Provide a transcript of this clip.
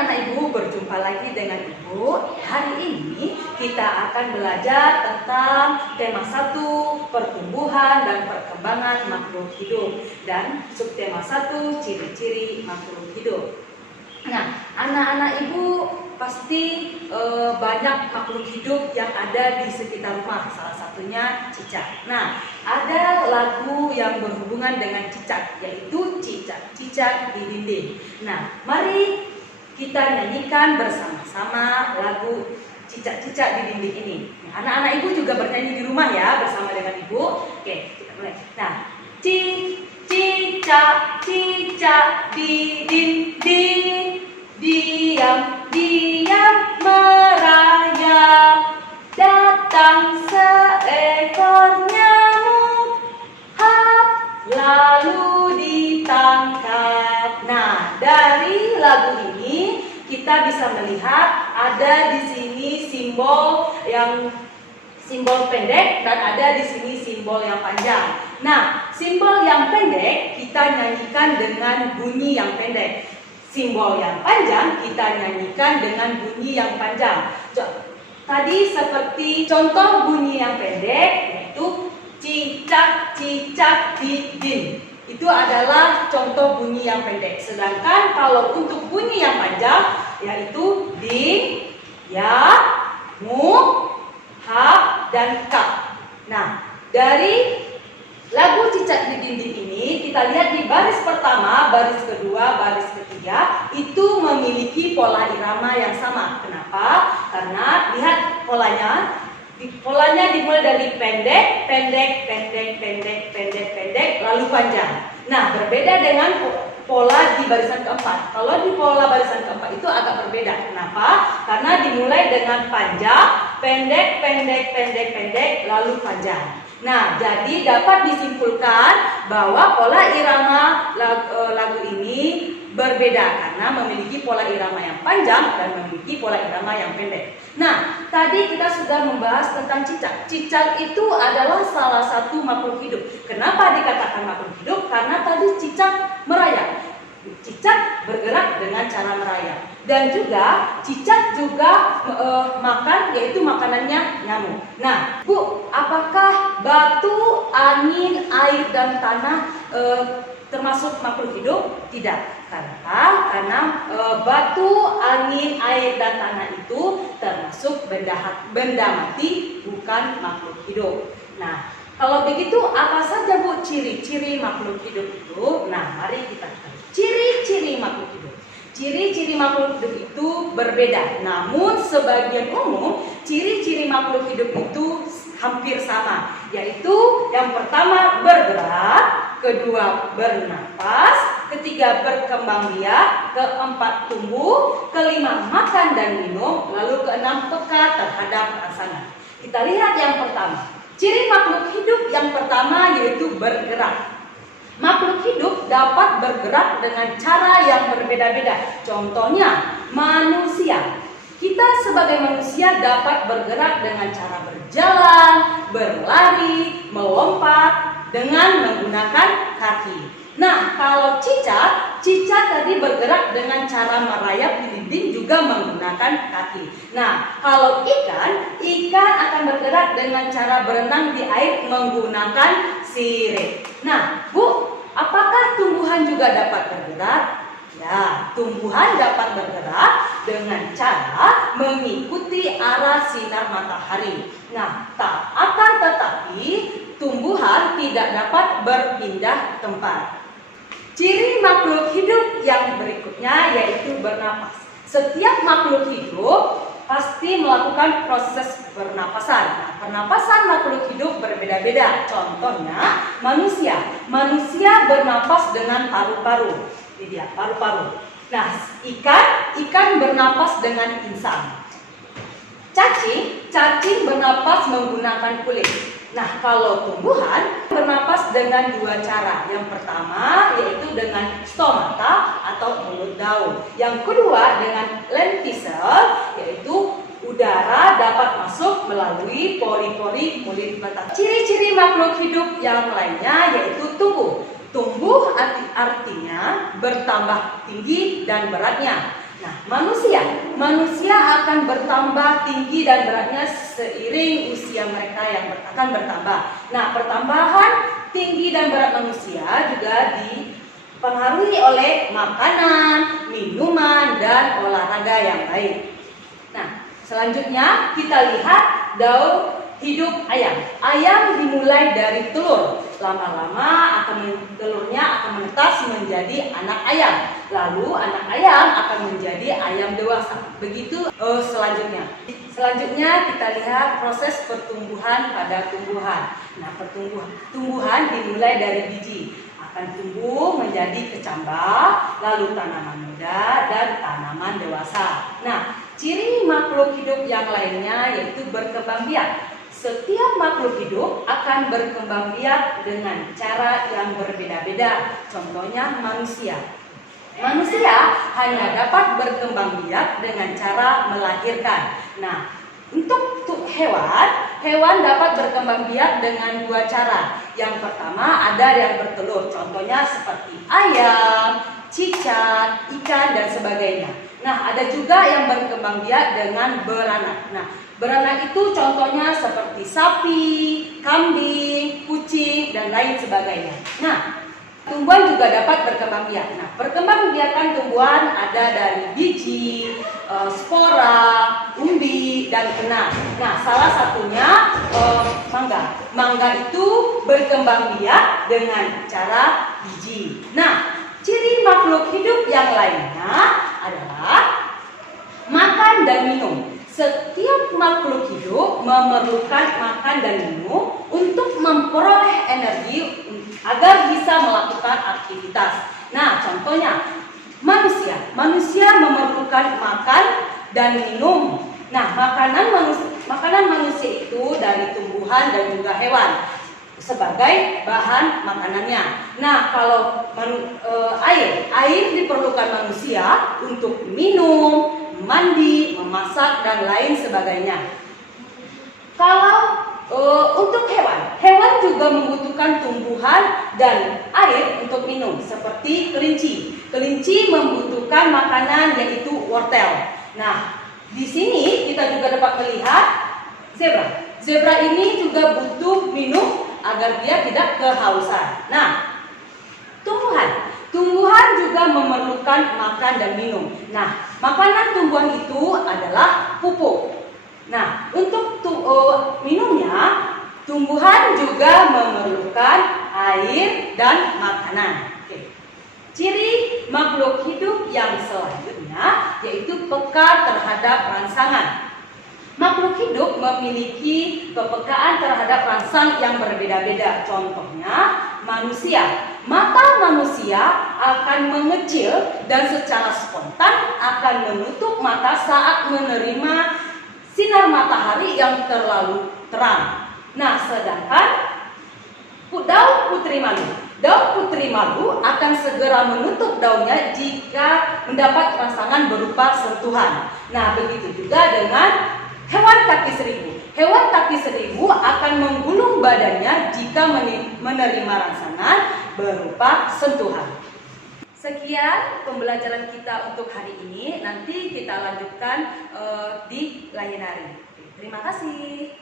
anak-anak ibu, berjumpa lagi dengan ibu. Hari ini kita akan belajar tentang tema 1, pertumbuhan dan perkembangan makhluk hidup, dan subtema 1, ciri-ciri makhluk hidup. Nah, anak-anak ibu pasti banyak makhluk hidup yang ada di sekitar rumah, salah satunya cicak. Nah, ada lagu yang berhubungan dengan cicak, yaitu cicak-cicak di dinding. Nah, mari kita nyanyikan bersama-sama lagu cicak-cicak di dinding ini. Nah, anak-anak ibu juga bernyanyi di rumah ya, bersama dengan ibu. Oke, kita mulai. Nah, cicak-cicak di dinding, diam-diam merayap, datang seekor nyamuk, hap, lalu ditangkap. Nah, dari lagu ini kita bisa melihat ada di sini simbol pendek dan ada di sini simbol yang panjang. Nah, simbol yang pendek kita nyanyikan dengan bunyi yang pendek. Simbol yang panjang kita nyanyikan dengan bunyi yang panjang. Tadi seperti contoh bunyi yang pendek, yaitu cicak-cicak di dinding. Itu adalah contoh bunyi yang pendek. Sedangkan kalau untuk bunyi yang panjang, yaitu din, ya, mu, ha, dan ka. Nah, dari lagu cicak di dinding ini kita lihat di baris pertama, baris kedua, baris ketiga itu memiliki pola irama yang sama. Kenapa? Karena lihat polanya. Polanya dimulai dari pendek, pendek, lalu panjang. Nah, berbeda dengan pola di barisan keempat. Kalau di pola barisan keempat itu agak berbeda. Kenapa? Karena dimulai dengan panjang, pendek, lalu panjang. Nah, jadi dapat disimpulkan bahwa pola irama lagu ini berbeda karena memiliki pola irama yang panjang dan memiliki pola irama yang pendek. Nah, tadi kita sudah membahas tentang cicak. Cicak itu adalah salah satu makhluk hidup. Kenapa dikatakan makhluk hidup? Karena tadi cicak merayap. Cicak bergerak dengan cara merayap. Dan juga cicak juga makan, yaitu makanannya nyamuk. Nah, Bu, apakah batu, angin, air, dan tanah termasuk makhluk hidup? Tidak. Karena batu, angin, air, dan tanah itu termasuk benda mati, bukan makhluk hidup. Nah, kalau begitu apa saja Bu ciri-ciri makhluk hidup itu? Nah, mari kita lihat ciri-ciri makhluk hidup. Ciri-ciri makhluk hidup itu berbeda, namun sebagian umum ciri-ciri makhluk hidup itu hampir sama, yaitu yang pertama bergerak, kedua bernapas, ketiga berkembang biak, keempat tumbuh, kelima makan dan minum, lalu keenam peka terhadap pasangan. Kita lihat yang pertama. Ciri makhluk hidup yang pertama yaitu bergerak. Makhluk hidup dapat bergerak dengan cara yang berbeda-beda. Contohnya, manusia. Kita sebagai manusia dapat bergerak dengan cara berjalan, berlari, melompat dengan menggunakan kaki. Nah, kalau cicak tadi bergerak dengan cara merayap di dinding juga menggunakan kaki. Nah, kalau ikan akan bergerak dengan cara berenang di air menggunakan sirip. Nah, Bu, apakah tumbuhan juga dapat bergerak? Ya, tumbuhan dapat bergerak dengan cara mengikuti arah sinar matahari. Nah, akan tetapi tumbuhan tidak dapat berpindah tempat. Ciri makhluk hidup yang berikutnya yaitu bernapas. Setiap makhluk hidup pasti melakukan proses pernapasan. Nah, pernapasan makhluk hidup berbeda-beda. Contohnya manusia. Manusia bernapas dengan paru-paru. Ini dia, paru-paru. Nah, ikan bernapas dengan insang. Cacing bernapas menggunakan kulit. Nah, kalau tumbuhan bernapas dengan dua cara. Yang pertama yaitu dengan stomata atau mulut daun. Yang kedua dengan lentisel, yaitu udara dapat masuk melalui pori-pori kulit batang. Ciri-ciri makhluk hidup yang lainnya yaitu tumbuh. Tumbuh artinya bertambah tinggi dan beratnya. Nah, manusia akan bertambah tinggi dan beratnya seiring usia mereka yang akan bertambah. Nah, pertambahan tinggi dan berat manusia juga dipengaruhi oleh makanan, minuman, dan olahraga yang baik. Nah, selanjutnya kita lihat daur hidup ayam. Ayam dimulai dari telur. Lama-lama telurnya akan menetas menjadi anak ayam. Lalu anak ayam akan menjadi ayam dewasa. Begitu selanjutnya. Selanjutnya kita lihat proses pertumbuhan pada tumbuhan. Nah, tumbuhan dimulai dari biji. Akan tumbuh menjadi kecambah, lalu tanaman muda dan tanaman dewasa. Nah, ciri makhluk hidup yang lainnya yaitu berkembang biak. Setiap makhluk hidup akan berkembang biak dengan cara yang berbeda-beda. Contohnya manusia. Manusia hanya dapat berkembang biak dengan cara melahirkan. Nah, untuk hewan dapat berkembang biak dengan dua cara. Yang pertama ada yang bertelur, contohnya seperti ayam, cicak, ikan, dan sebagainya. Nah, ada juga yang berkembang biak dengan beranak. Nah, beranak itu contohnya seperti sapi, kambing, kucing, dan lain sebagainya. Nah, tumbuhan juga dapat berkembang biak. Nah, perkembang biakan tumbuhan ada dari biji, spora, umbi, dan kena. Nah, salah satunya mangga. Mangga itu berkembang biak dengan cara biji. Nah, ciri makhluk hidup yang lainnya adalah makan dan minum. Setiap makhluk hidup memerlukan makan dan minum untuk memperoleh energi agar bisa melakukan aktivitas. Nah, contohnya manusia memerlukan makan dan minum. Nah, makanan manusia itu dari tumbuhan dan juga hewan sebagai bahan makanannya. Nah, kalau air diperlukan manusia untuk minum, mandi, memasak, dan lain sebagainya. Kalau untuk hewan juga membutuhkan tumbuhan dan air untuk minum, seperti kelinci. Kelinci membutuhkan makanan yaitu wortel. Nah, di sini kita juga dapat melihat zebra. Zebra ini juga butuh minum agar dia tidak kehausan. Nah, tumbuhan juga memerlukan makan dan minum. Nah, makanan tumbuhan itu adalah pupuk. Nah, untuk minumnya, tumbuhan juga memerlukan air dan makanan. Oke. Ciri makhluk hidup yang selanjutnya yaitu peka terhadap rangsangan. Makhluk hidup memiliki kepekaan terhadap rangsang yang berbeda-beda. Contohnya, manusia. Mata manusia akan mengecil dan secara spontan akan menutup mata saat menerima sinar matahari yang terlalu terang. Nah, sedangkan daun putri malu akan segera menutup daunnya jika mendapat rangsangan berupa sentuhan. Nah, begitu juga dengan hewan kaki seribu. Hewan kaki seribu akan menggulung badannya jika menerima rangsangan berupa sentuhan. Sekian pembelajaran kita untuk hari ini. Nanti kita lanjutkan di lain hari. Terima kasih.